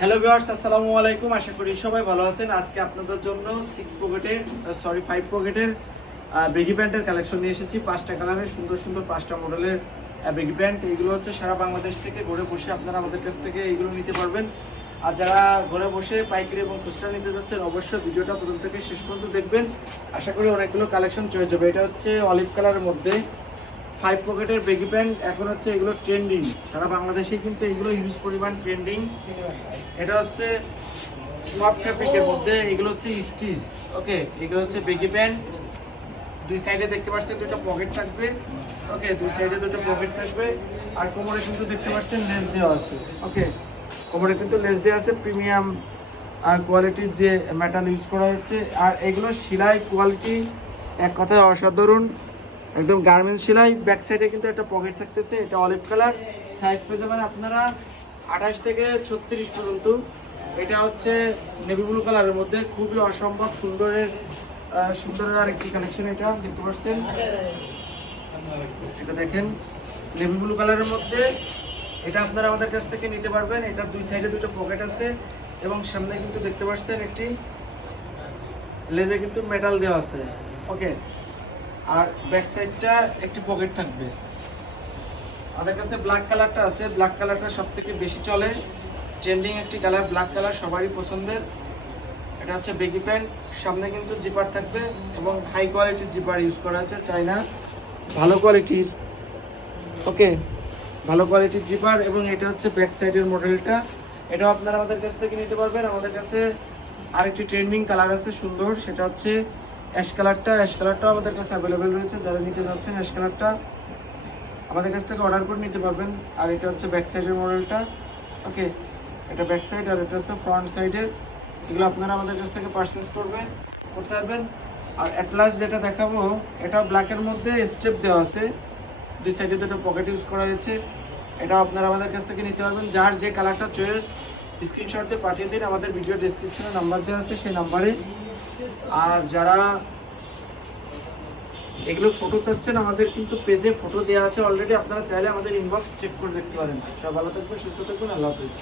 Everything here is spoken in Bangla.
হ্যালো ভিউয়ার্স আসসালামু আলাইকুম। আশা করি সবাই ভালো আছেন। আজকে আপনাদের জন্য সিক্স পকেটের সরি ফাইভ পকেটের বেগি প্যান্টের কালেকশন নিয়ে এসেছি। পাঁচটা কালারের সুন্দর সুন্দর পাঁচটা মডেলের বেগি প্যান্ট। এইগুলো হচ্ছে সারা বাংলাদেশ থেকে ঘরে বসে আপনারা আমাদের কাছ থেকে এইগুলো নিতে পারবেন। আর যারা ঘরে বসে পাইকারি এবং খুচরা নিতে যাচ্ছেন, অবশ্যই ভিডিওটা প্রথম থেকে শেষ পর্যন্ত দেখবেন। আশা করি অনেকগুলো কালেকশন চলে যাবে। এটা হচ্ছে অলিভ কালারের মধ্যে ফাইভ পকেটের বেগি প্যান্ট এখন হচ্ছে এগুলো ট্রেন্ডিং সারা বাংলাদেশে কিন্তু এগুলো ইউজ পরিমাণ ট্রেন্ডিং এটা হচ্ছে সফট ফ্যাব্রিকের মধ্যে, এগুলো হচ্ছে স্টিচ ওকে এগুলো হচ্ছে বেগি প্যান্ট দুই সাইডে দেখতে পাচ্ছেন দুটো পকেট থাকবে। ওকে দুই সাইডে দুটো পকেট থাকবে। আর কোমরে কিন্তু দেখতে পাচ্ছেন লেস দেওয়া আছে। ওকে কোমরে কিন্তু লেস দেওয়া আছে। প্রিমিয়াম আর কোয়ালিটির যে মেটাল ইউজ করা হচ্ছে। আর এগুলো সেলাই কোয়ালিটি এক কথায় অসাধারণ। একদম গার্মেন্টস সেলাই ব্যাক সাইডে কিন্তু একটা পকেট থাকতেছে, এটা অলিভ কালার সাইজ পেয়ে যাবেন আপনারা আঠাশ থেকে ছত্রিশ পর্যন্ত। এটা হচ্ছে নেভি ব্লু কালারের মধ্যে। খুবই অসম্ভব সুন্দরের সুন্দরের আরেকটি কালেকশন এটা, দেখতে পাচ্ছেন? এটা দেখেন নেভি ব্লু কালারের মধ্যে। এটা আপনারা আমাদের কাছ থেকে নিতে পারবেন। এটা দুই সাইডে দুটো পকেট আছে এবং সামনে কিন্তু দেখতে পাচ্ছেন একটি লেজে কিন্তু মেটাল দেওয়া আছে। ওকে আর ব্যাক সাইডটা একটি পকেট থাকবে। আমাদের কাছে ব্ল্যাক কালারটা আছে। ব্ল্যাক কালারটা সব থেকে বেশি চলে। ট্রেন্ডিং একটি কালার ব্ল্যাক কালার সবারই পছন্দের। এটা হচ্ছে বেগি প্যান্ট সামনে কিন্তু জিপার থাকবে এবং হাই কোয়ালিটির জিপার ইউজ করা হচ্ছে চাইনা ভালো কোয়ালিটির ওকে ভালো কোয়ালিটির জিপার এবং এটা হচ্ছে ব্যাক সাইডের মডেলটা এটাও আপনারা আমাদের কাছ থেকে নিতে পারবেন। আমাদের কাছে আরেকটি ট্রেন্ডিং কালার আছে সুন্দর। সেটা হচ্ছে অ্যাশ কালারটা, অ্যাশ কালারটাও আমাদের কাছে অ্যাভেলেবেল রয়েছে। যারা নিতে যাচ্ছেন অ্যাশ কালারটা, আমাদের কাছ থেকে অর্ডার করে নিতে পারবেন। আর এটা হচ্ছে ব্যাক সাইডের মডেলটা ওকে এটা ব্যাক সাইড আর এটা হচ্ছে ফ্রন্ট সাইডের এগুলো আপনারা আমাদের কাছ থেকে পারচেস করবেন, করতে পারবেন। আর অ্যাটলাস যেটা দেখাবো, এটা ব্ল্যাকের মধ্যে স্টেপ দেওয়া আছে। দুই সাইডে দুটো পকেট ইউজ করা হয়েছে। এটা আপনারা আমাদের কাছ থেকে নিতে পারবেন। যার যে কালারটা চয়েস স্ক্রিনশট পাঠিয়ে দিন, আমাদের ভিডিও ডিসক্রিপশনে নাম্বার দেওয়া আছে সেই নাম্বারে আর যারা এগুলো ফটো চাচ্ছেন, আমাদের কিন্তু পেজে ফটো দেওয়া আছে অলরেডি আপনারা চাইলে আমাদের ইনবক্স চেক করে দেখতে পারেন। সব ভালো থাকবেন, সুস্থ থাকবেন, আল্লাহ হাফিজ।